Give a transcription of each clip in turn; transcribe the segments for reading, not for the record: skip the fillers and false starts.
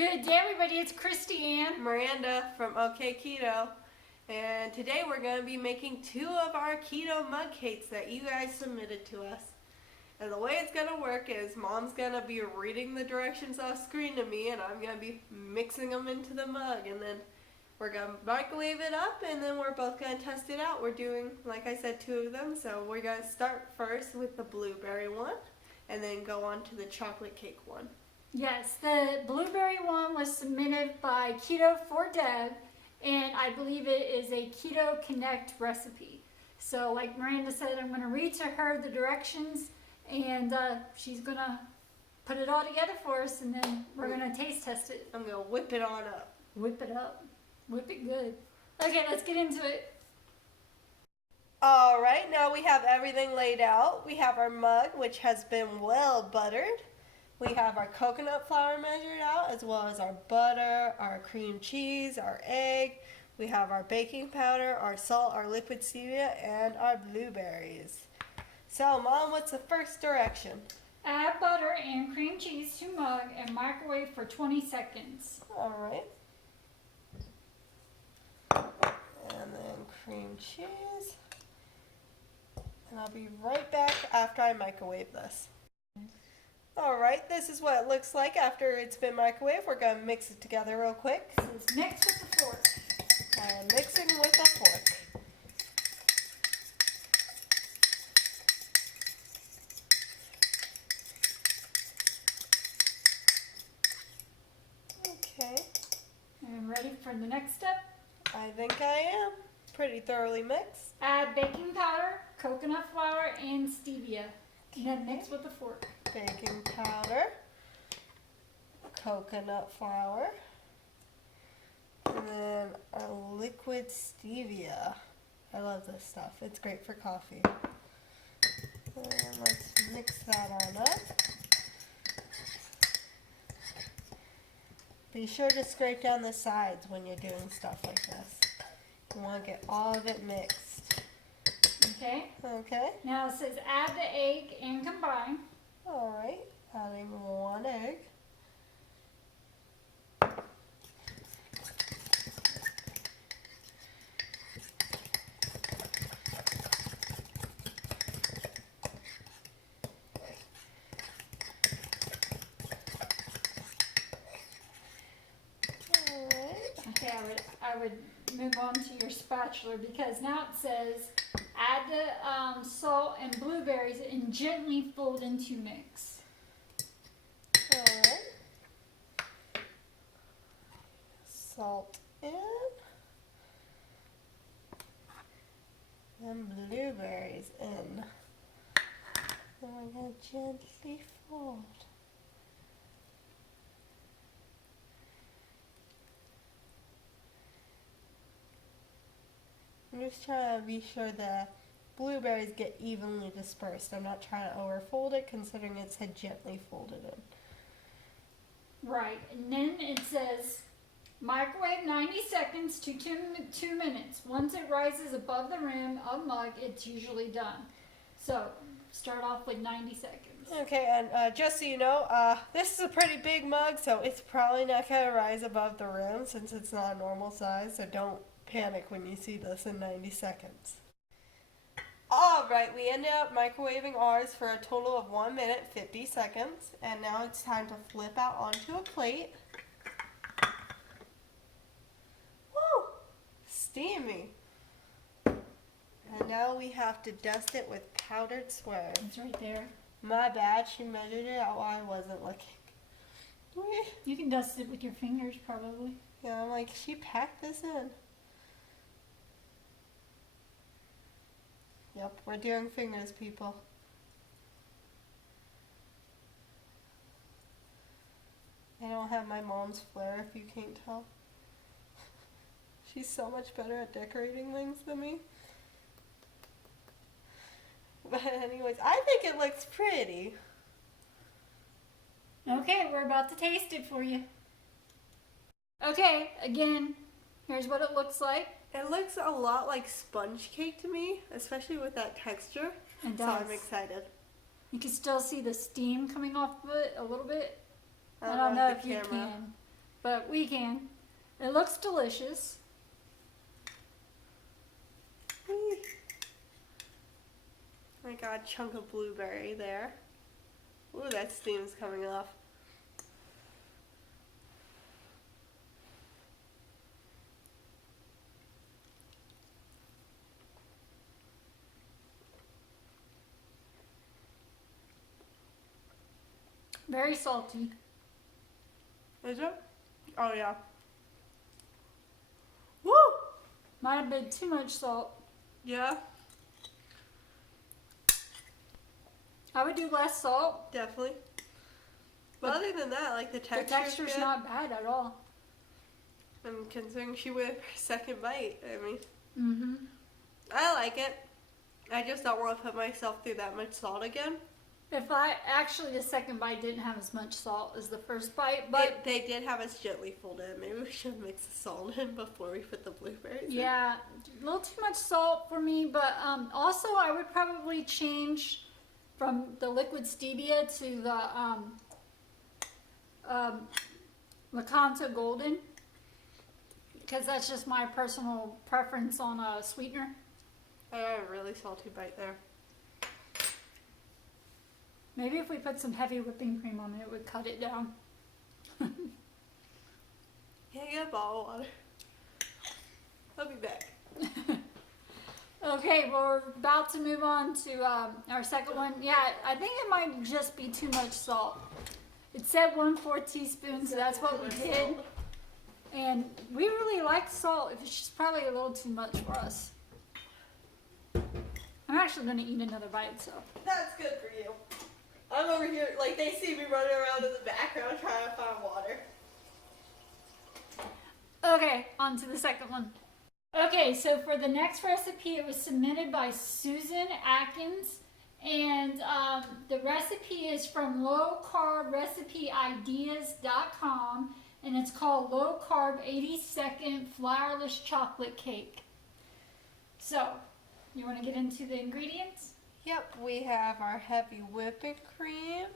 Good day, everybody. It's Kristy and Myranda from Okketoh, and today we're going to be making two of our keto mug cakes that you guys submitted to us. And the way it's going to work is Mom's going to be reading the directions off screen to me, and I'm going to be mixing them into the mug, and then we're going to microwave it up, and then we're both going to test it out. We're doing, like I said, two of them, so we're going to start first with the blueberry one, and then go on to the chocolate cake one. yes, the blueberry one was submitted by Keto for Deb, and I believe it is a Keto Connect recipe. So like Miranda said, I'm going to read to her the directions, and she's going to put it all together for us, and then we're going to taste test it. I'm going to whip it on up. Whip it up. Whip it good. Okay, let's get into it. Alright, now we have everything laid out. We have our mug, which has been well buttered. We have our coconut flour measured out, as well as our butter, our cream cheese, our egg. We have our baking powder, our salt, our liquid stevia, and our blueberries. So, Mom, what's the first direction? Add butter and cream cheese to mug and microwave for 20 seconds. Alright. And then cream cheese. And I'll be right back after I microwave this. Alright, this is what it looks like after it's been microwaved. We're going to mix it together real quick. So it's mixed with the fork. I'm mixing with a fork. Okay, And ready for the next step? I think I am. Pretty thoroughly mixed. Add baking powder, coconut flour, and stevia. And then mix with a fork. Baking powder, coconut flour, and then a liquid stevia. I love this stuff. It's great for coffee. And let's mix that on up. Be sure to scrape down the sides when you're doing stuff like this. You want to get all of it mixed. Okay. Okay. Now it says add the egg and combine. Alright, adding one egg. Okay, I would move on to your spatula because now it says add the salt and blueberries and gently fold into mix. Alright. Salt in. And blueberries in. And we're going to gently fold. I'm just trying to be sure the blueberries get evenly dispersed. I'm not trying to overfold it, considering it said gently folded in. Right, and then it says microwave 90 seconds to 2 minutes. Once it rises above the rim of mug, it's usually done. So start off with 90 seconds. Okay, and just so you know, this is a pretty big mug, so it's probably not going to rise above the rim since it's not a normal size, so don't panic when you see this in 90 seconds. Alright, we ended up microwaving ours for a total of 1 minute 50 seconds, and now it's time to flip out onto a plate. Woo! Steamy! And now we have to dust it with powdered swerve. It's right there. My bad, she measured it out while I wasn't looking. You can dust it with your fingers probably. Yeah, I'm like, she packed this in. Yep, we're doing fingers, people. I don't have my mom's flair, if you can't tell. She's so much better at decorating things than me. But anyways, I think it looks pretty. Okay, we're about to taste it for you. Okay, again, here's what it looks like. It looks a lot like sponge cake to me, especially with that texture. It So does. I'm excited. You can still see the steam coming off of it a little bit. I I don't know like if the you camera. can. but we can. It looks delicious. I got a chunk of blueberry there. Ooh, that steam's coming off. Very salty. Is it? Oh yeah. Woo! Might have been too much salt. Yeah, I would do less salt. definitely. But other than that, like the The texture's texture's good. not bad at all. And considering she went for a second bite, I mean, Mm-hmm. I like it. I just don't want to put myself through that much salt again. The second bite didn't have as much salt as the first bite, but They did have us gently fold in. Maybe we should mix the salt in before we put the blueberries in. yeah, a little too much salt for me. But also I would probably change from the liquid stevia to the Okketoh Golden, because that's just my personal preference on a sweetener. I got a really salty bite there. Maybe if we put some heavy whipping cream on it, it would cut it down. Yeah, get a bottle of water. I'll be back. Okay, well, we're about to move on to our second one. Yeah, I think it might just be too much salt. It said 1/4 teaspoon, so that's what we did. And we really like salt. It's just probably a little too much for us. I'm actually going to eat another bite, so. That's good for you. I'm over here, like they see me running around in the background trying to find water. Okay, on to the second one. Okay, so for the next recipe, it was submitted by Susan Atkins. And the recipe is from Lowcarbrecipeideas.com. And it's called Low Carb 80-Second Flourless Chocolate Cake. So, you want to get into the ingredients? Yep, we have our heavy whipping cream.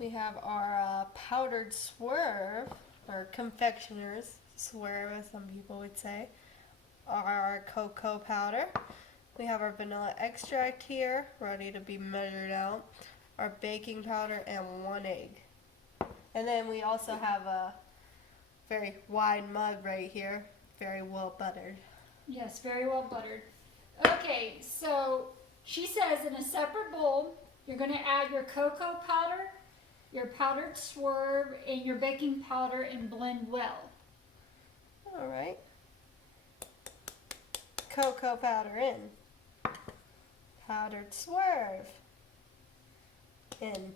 We have our powdered swerve, or confectioner's swerve as some people would say. Our cocoa powder. We have our vanilla extract here, ready to be measured out. Our baking powder and 1 egg. And then we also have a very wide mug right here, very well buttered. Yes, very well buttered. Okay, so she says in a separate bowl, you're going to add your cocoa powder, your powdered swerve, and your baking powder and blend well. All right. Cocoa powder in. Powdered swerve in.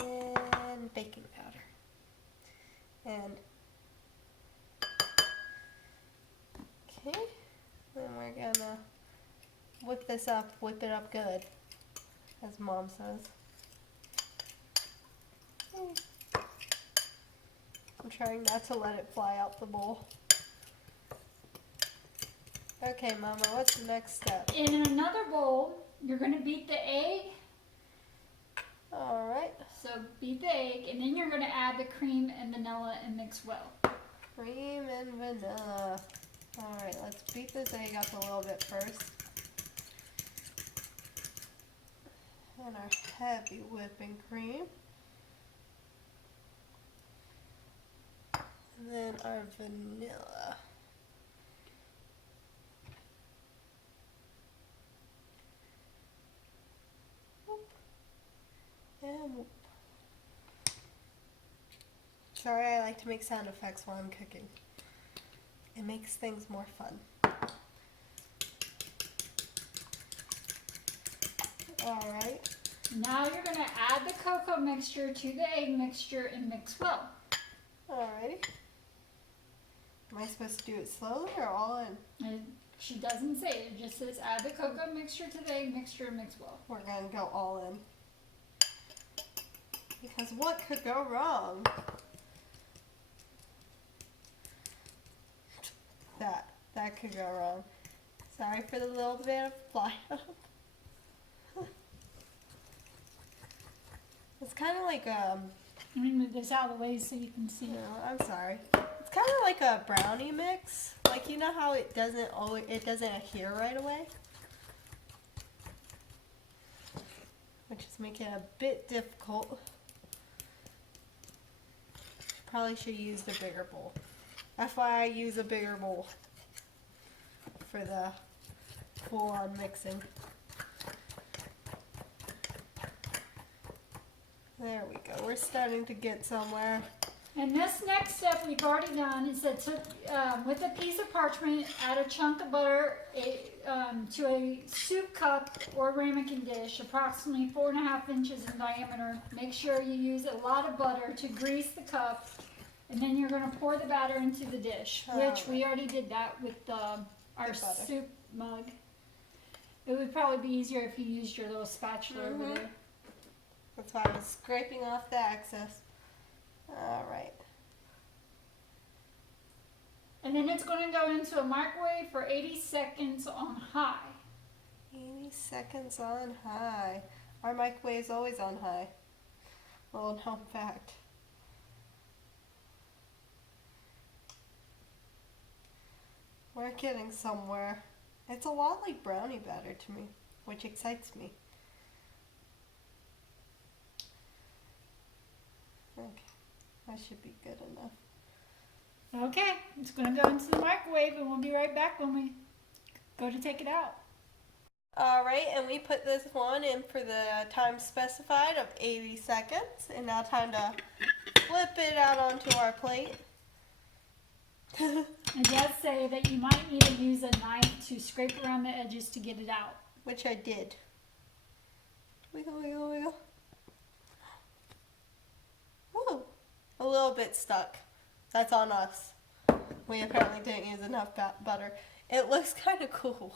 And baking powder. And okay. Then we're gonna whip it up good, as Mom says. I'm trying not to let it fly out the bowl. Okay, Mama, what's the next step? In another bowl, you're going to beat the egg. All right. So beat the egg, and then you're going to add the cream and vanilla and mix well. Cream and vanilla. All right, let's beat this egg up a little bit first. And our heavy whipping cream. And then our vanilla. And sorry, I like to make sound effects while I'm cooking. It makes things more fun. Alright. Now you're going to add the cocoa mixture to the egg mixture and mix well. Alrighty. Am I supposed to do it slowly or all in? And she doesn't say it. It just says add the cocoa mixture to the egg mixture and mix well. We're going to go all in. Because what could go wrong? That could go wrong. Sorry for the little bit of fly up. It's kind of like I'm gonna move this out of the way so you can see. No, I'm sorry. It's kind of like a brownie mix. Like, you know how it doesn't adhere right away? Which is making it a bit difficult. Probably should use the bigger bowl. That's why I use a bigger bowl for the full-on mixing. There we go. We're starting to get somewhere. And this next step we've already done is that with a piece of parchment, add a chunk of butter to a soup cup or ramekin dish, approximately 4.5 inches in diameter. Make sure you use a lot of butter to grease the cup, and then you're going to pour the batter into the dish, which we already did that with our soup mug. It would probably be easier if you used your little spatula over there. That's why I was scraping off the excess. Alright. And then it's going to go into a microwave for 80 seconds on high. 80 seconds on high. Our microwave's always on high. Well, known fact. We're getting somewhere. It's a lot like brownie batter to me, which excites me. Okay, that should be good enough. Okay, it's going to go into the microwave and we'll be right back when we go to take it out. Alright, and we put this one in for the time specified of 80 seconds. And now time to flip it out onto our plate. It does say that you might need to use a knife to scrape around the edges to get it out. Which I did. Wiggle, wiggle, wiggle. Woo! A little bit stuck. That's on us. We apparently didn't use enough butter. It looks kind of cool.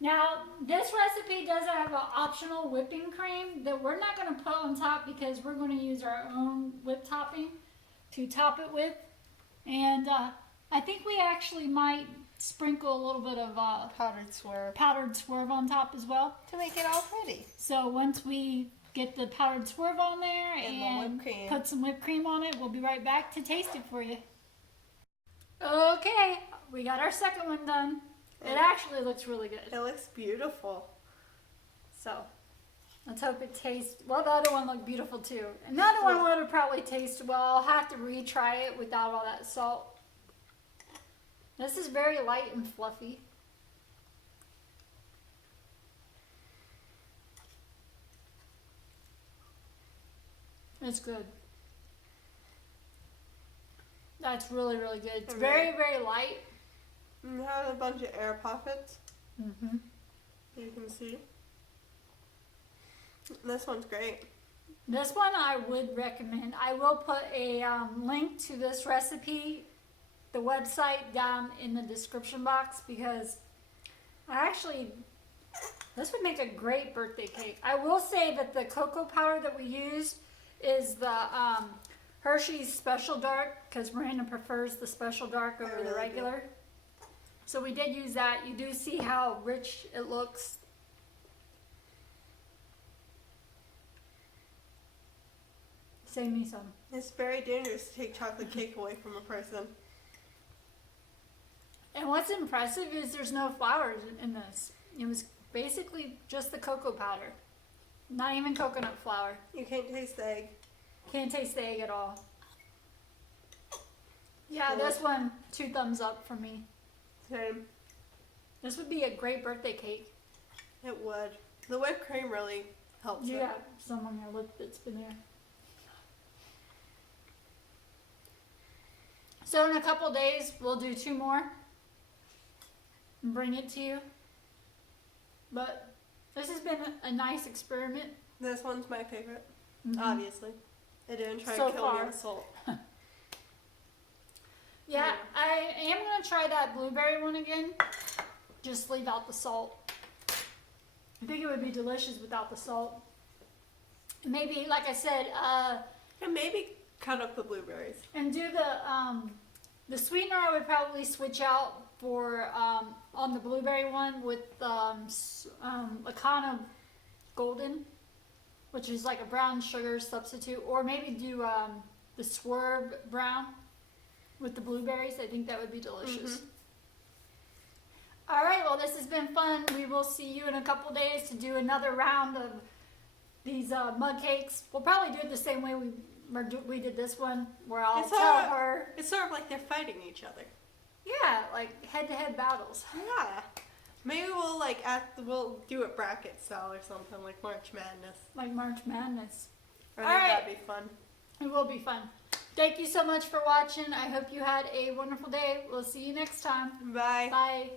Now, this recipe does have an optional whipping cream that we're not going to put on top because we're going to use our own whip topping to top it with. And I think we actually might sprinkle a little bit of powdered swerve on top as well. To make it all pretty. So once we get the powdered swerve on there and put some whipped cream on it, we'll be right back to taste it for you. Okay, we got our second one done. It actually looks really good. It looks beautiful. So, let's hope it tastes, well, the other one looked beautiful too. And the other one would have probably tasted well. I'll have to retry it without all that salt. This is very light and fluffy. It's good. That's really, really good. It's very, very light. And it has a bunch of air pockets. Mm-hmm. You can see. This one's great. This one I would recommend. I will put a link to this recipe, the website, down in the description box because this would make a great birthday cake. I will say that the cocoa powder that we used is the Hershey's Special Dark because Miranda prefers the Special Dark over the regular. So we did use that. You do see how rich it looks. Save me some. It's very dangerous to take chocolate cake away from a person. And what's impressive is there's no flour in this. It was basically just the cocoa powder. Not even coconut flour. You can't taste the egg. Can't taste the egg at all. Yeah, this one, 2 thumbs up for me. Same. This would be a great birthday cake. It would. The whipped cream really helps You it. got some on your lip that's been there. So in a couple days, we'll do 2 more and bring it to you. But this has been a nice experiment. This one's my favorite, obviously. It didn't try So to kill me far. with salt. Yeah, I am going to try that blueberry one again. Just leave out the salt. I think it would be delicious without the salt. Maybe, like I said, And maybe cut up the blueberries. and do the sweetener I would probably switch out for on the blueberry one with Okketoh Golden. which is like a brown sugar substitute, or maybe do the swerve brown with the blueberries. I think that would be delicious. All right, well, this has been fun. We will see you in a couple days to do another round of these mug cakes. We'll probably do it the same way we did this one, where I'll tell her. It's sort of like they're fighting each other. Yeah, like head-to-head battles. Yeah. Maybe we'll do a bracket style or something like March Madness. Like March Madness. I think that'd be fun. It will be fun. Thank you so much for watching. I hope you had a wonderful day. We'll see you next time. Bye. Bye.